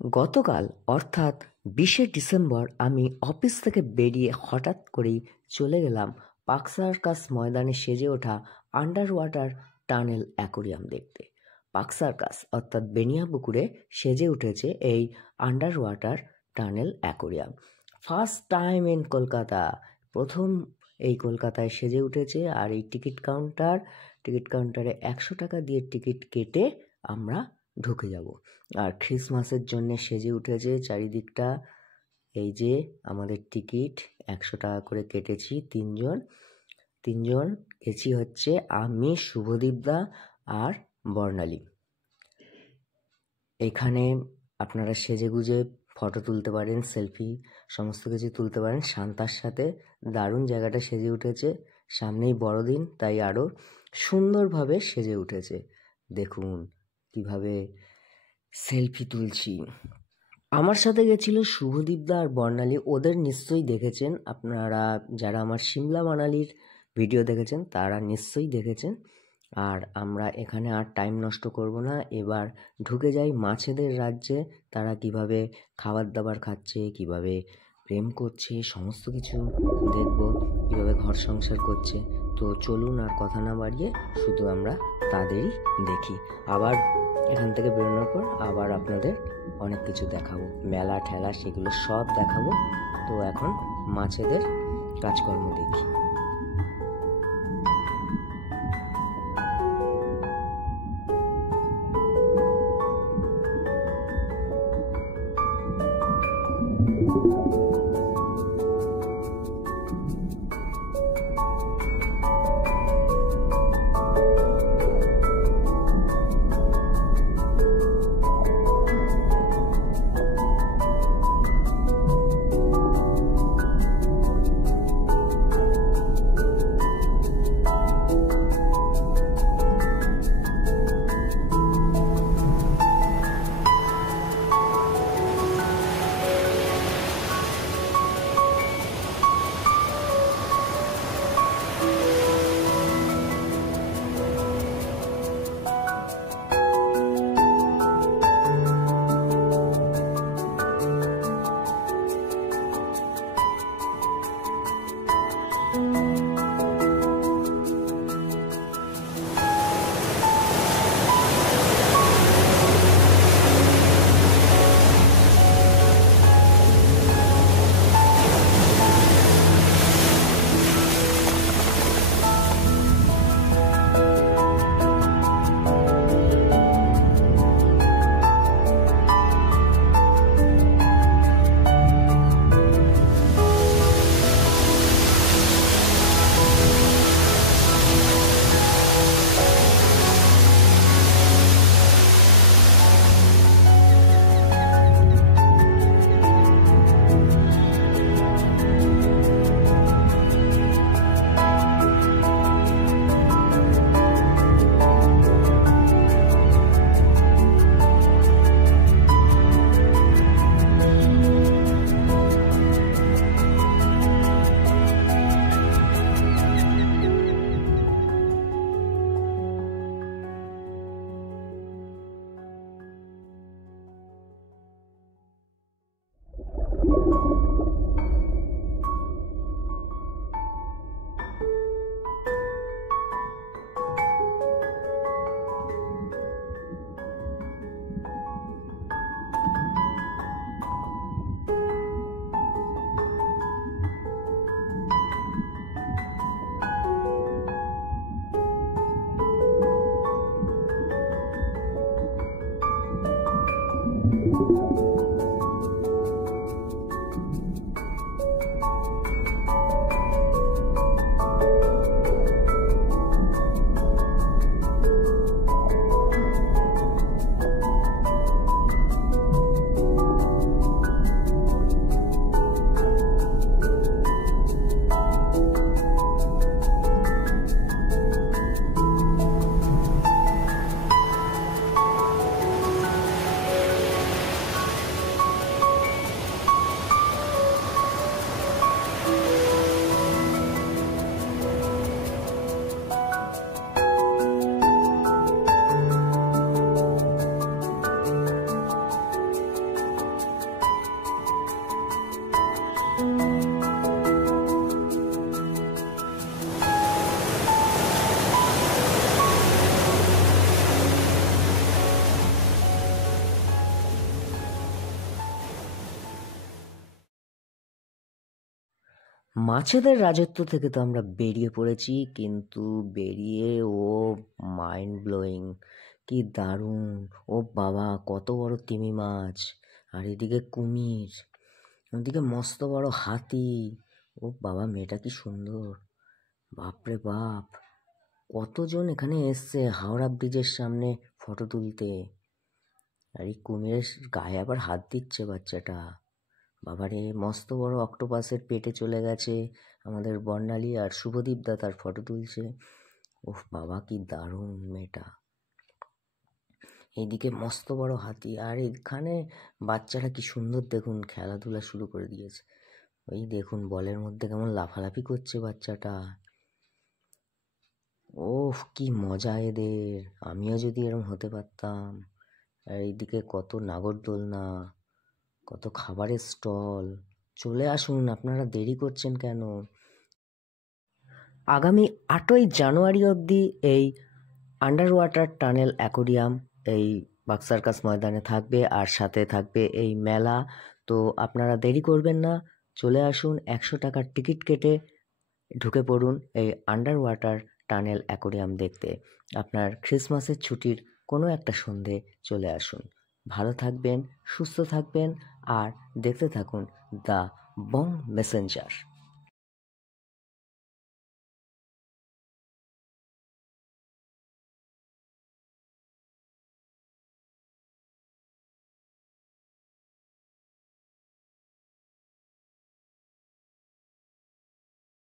গতকাল অর্থাৎ 20শে ডিসেম্বর আমি অফিস থেকে বেরিয়ে হঠাৎ করেই চলে গেলাম পার্ক সার্কাস ময়দানে সেজে ওঠা আন্ডার ওয়াটার টানেল অ্যাকোরিয়াম দেখতে। পার্ক সার্কাস অর্থাৎ বেনিয়াপুকুরে সেজে উঠেছে এই under water tunnel aquarium. First time in Kolkata, প্রথম এই কলকাতায় সেজে উঠেছে। আর এই টিকিট কাউন্টারে 100 টাকা দিয়ে টিকিট কেটে আমরা ঢুকে যাব। আর ক্রিসমাসের জন্য সেজে উঠেছে চারিদিকটা। এই যে আমাদের টিকিট 100 টাকা করে কেটেছি, তিনজন গেছি হচ্ছে আমি, শুভদীপদা আর বর্ণালী। এখানে আপনারা সেজেগুজে ফটো তুলতে পারেন, সেলফি সমস্ত কিছু তুলতে পারেন শান্তার সাথে। দারুণ জায়গাটা সেজে উঠেছে, সামনেই বড়দিন তাই আরও সুন্দরভাবে সেজে উঠেছে। দেখুন কিভাবে সেলফি তুলছি। আমার সাথে গেছিল শুভদীপদা আর বর্ণালী। ওদের নিশ্চয়ই দেখেছেন আপনারা, যারা আমার সিমলা মানালির ভিডিও দেখেছেন তারা নিশ্চয়ই দেখেছেন। আর আমরা এখানে আর টাইম নষ্ট করব না, এবার ঢুকে যাই মাছেদের রাজ্যে। তারা কিভাবে খাবার দাবার খাচ্ছে, কিভাবে প্রেম করছে, সমস্ত কিছু দেখব, কিভাবে ঘর সংসার করছে। তো চলুন আর কথা না বাড়িয়ে শুধু আমরা তাদেরই দেখি। আবার এখান থেকে বেরোনোর পর আবার আপনাদের অনেক কিছু দেখাবো, মেলা ঠেলা সেগুলো সব দেখাবো। তো এখন মাছেদের কাজকর্ম দেখি। মাছেদের রাজত্ব থেকে তো আমরা বেরিয়ে পড়েছি, কিন্তু বেরিয়ে মাইন্ড ব্লোয়িং, কি দারুণ! ও বাবা, কত বড় তিমি মাছ! আর এদিকে কুমির, ওদিকে মস্ত বড় হাতি। ও বাবা, মেয়েটা কি সুন্দর! বাপরে বাপ, কতজন এখানে এসছে হাওড়া ব্রিজের সামনে ফটো তুলতে। আর এই কুমিরের গায়ে আবার হাত দিচ্ছে বাচ্চাটা। বাবারে, মস্ত বড় অক্টোপাসের পেটে চলে গেছে আমাদের বর্ণালী, আর শুভদীপ দা তার ফটো তুলছে। ওহ বাবা, কি দারুণ মেয়েটা! এইদিকে মস্ত বড় হাতি, আর এখানে বাচ্চারা কি সুন্দর দেখুন খেলাধুলা শুরু করে দিয়েছে। ওই দেখুন বলের মধ্যে কেমন লাফালাফি করছে বাচ্চাটা। ওহ, কি মজা এদের! আমিও যদি এরম হতে পারতাম। আর এইদিকে কত নাগরদোলনা, কত খাবারের স্টল। চলে আসুন, আপনারা দেরি করছেন কেন? আগামী 8ই জানুয়ারি অবধি এই আন্ডার ওয়াটার টানেল অ্যাকোরিয়াম এই বাগ সার্কাস ময়দানে থাকবে, আর সাথে থাকবে এই মেলা। তো আপনারা দেরি করবেন না, চলে আসুন, 100 টাকার টিকিট কেটে ঢুকে পড়ুন এই আন্ডার ওয়াটার টানেল অ্যাকোরিয়াম দেখতে। আপনার ক্রিসমাসের ছুটির কোনো একটা সন্ধে চলে আসুন। ভালো থাকবেন, সুস্থ থাকবেন, আর দেখতে থাকুন দ্য বং মেসেঞ্জার।